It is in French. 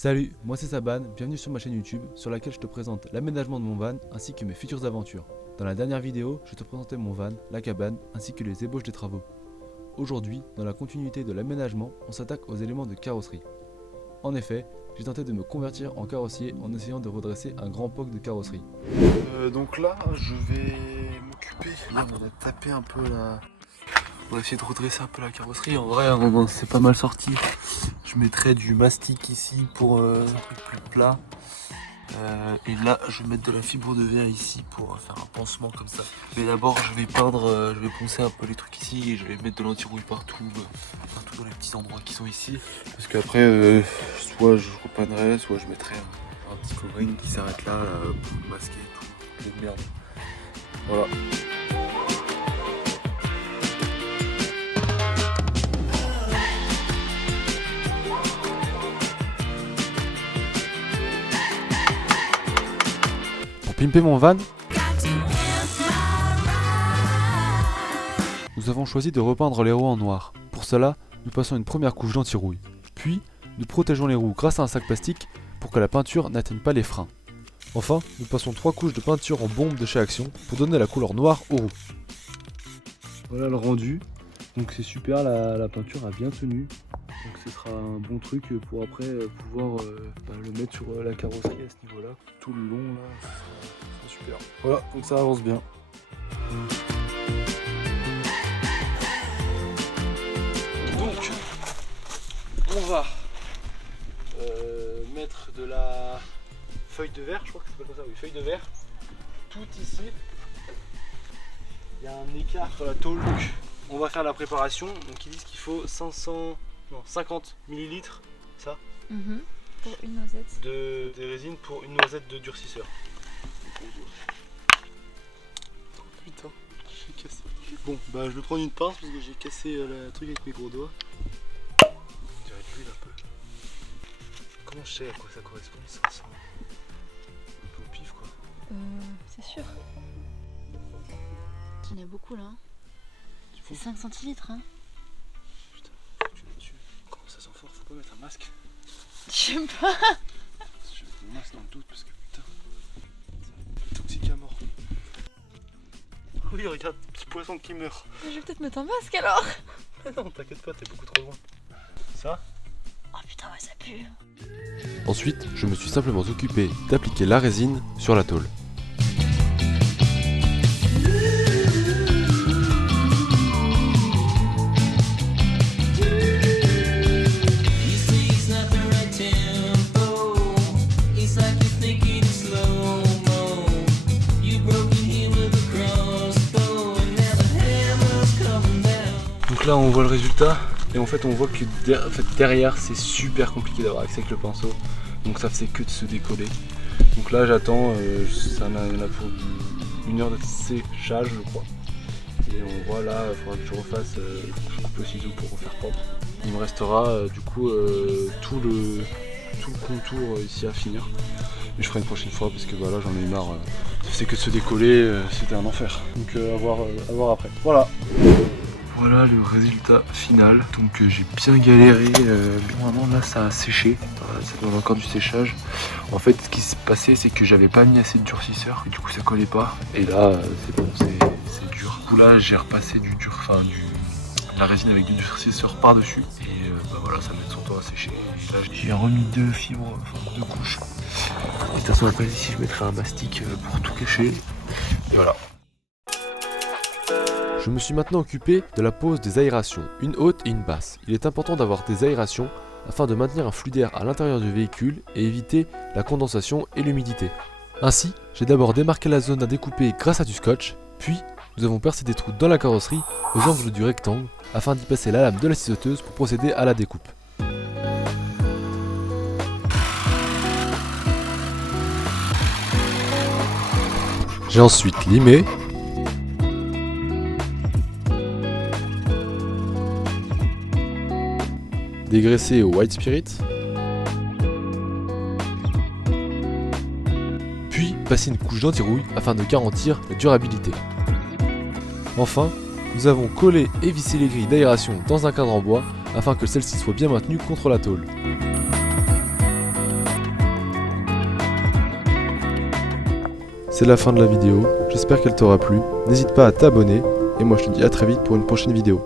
Salut, moi c'est Saban, bienvenue sur ma chaîne YouTube sur laquelle je te présente l'aménagement de mon van ainsi que mes futures aventures. Dans la dernière vidéo, je te présentais mon van, la cabane ainsi que les ébauches des travaux. Aujourd'hui, dans la continuité de l'aménagement, on s'attaque aux éléments de carrosserie. En effet, j'ai tenté de me convertir en carrossier en essayant de redresser un grand POC de carrosserie. Donc là, je vais m'occuper. Là, on a tapé un peu la... On va essayer de redresser un peu la carrosserie. En vrai, c'est pas mal sorti. Je mettrai du mastic ici pour un truc plus plat. Et là, je vais mettre de la fibre de verre ici pour faire un pansement comme ça. Mais d'abord, je vais peindre, je vais poncer un peu les trucs ici et je vais mettre de l'anti-rouille partout dans les petits endroits qui sont ici. Parce qu'après, soit je repeindrai, soit je mettrai un petit covering qui s'arrête là pour masquer tout les merdes. Voilà. Pour pimper mon van, nous avons choisi de repeindre les roues en noir. Pour cela, nous passons une première couche d'anti-rouille. Puis, nous protégeons les roues grâce à un sac plastique pour que la peinture n'atteigne pas les freins. Enfin, nous passons 3 couches de peinture en bombe de chez Action pour donner la couleur noire aux roues. Voilà le rendu. Donc c'est super, la peinture a bien tenu. Donc ce sera un bon truc pour après pouvoir le mettre sur la carrosserie à ce niveau là. Tout le long là, ce sera super. Voilà, donc ça avance bien. Donc on va mettre de la feuille de verre, je crois que ça s'appelle comme ça, oui, feuille de verre. Tout ici. Il y a un écart sur la tôle. Donc on va faire la préparation. Donc ils disent qu'il faut 50 ml, ça, pour une noisette. de résine pour une noisette de durcisseur. Oh putain, j'ai cassé. Bon, bah je vais prendre une pince parce que j'ai cassé le truc avec mes gros doigts. On dirait de l'huile un peu. Comment je sais à quoi ça correspond? Ça ressemble un peu au pif quoi. C'est sûr. J'en ai beaucoup là. C'est 5 centilitres hein. Putain, tu l'as dessus. Comment ça sent fort? Faut pas mettre un masque. Je sais pas. Je vais mettre mon masque dans le doute parce que putain, c'est toxique à mort. Oui, regarde, petit poisson qui meurt. Je vais peut-être mettre un masque alors. Non, t'inquiète pas, t'es beaucoup trop loin. Ça? Oh putain ouais ça pue. Ensuite, je me suis simplement occupé d'appliquer la résine sur la tôle. Donc là on voit le résultat et en fait on voit que derrière c'est super compliqué d'avoir accès avec le pinceau, donc ça faisait que de se décoller. Donc là j'attends, ça en a pour une heure de séchage je crois. Et on voit là, il faudra que je refasse, je coupe le ciseau pour refaire propre. Il me restera du coup tout le contour ici à finir. Mais je ferai une prochaine fois parce que voilà j'en ai eu marre, ça faisait que de se décoller, c'était un enfer. Donc à voir après. Voilà. Voilà le résultat final, donc j'ai bien galéré, normalement là ça a séché, ça demande encore du séchage. En fait ce qui se passait c'est que j'avais pas mis assez de durcisseur et du coup ça collait pas. Et là c'est bon, c'est dur. Du coup là j'ai repassé de la résine avec du durcisseur par dessus et voilà ça met son temps à sécher. Et là j'ai remis 2 fibres, enfin 2 couches. Et de toute façon après ici je mettrai un mastic pour tout cacher. Et voilà. Je me suis maintenant occupé de la pose des aérations, une haute et une basse. Il est important d'avoir des aérations afin de maintenir un flux d'air à l'intérieur du véhicule et éviter la condensation et l'humidité. Ainsi, j'ai d'abord démarqué la zone à découper grâce à du scotch, puis nous avons percé des trous dans la carrosserie aux angles du rectangle afin d'y passer la lame de la ciseauteuse pour procéder à la découpe. J'ai ensuite limé, dégraissé au white spirit, puis passer une couche d'anti-rouille afin de garantir la durabilité. Enfin, nous avons collé et vissé les grilles d'aération dans un cadre en bois afin que celle-ci soit bien maintenue contre la tôle. c'est la fin de la vidéo, j'espère qu'elle t'aura plu, n'hésite pas à t'abonner, et moi je te dis à très vite pour une prochaine vidéo.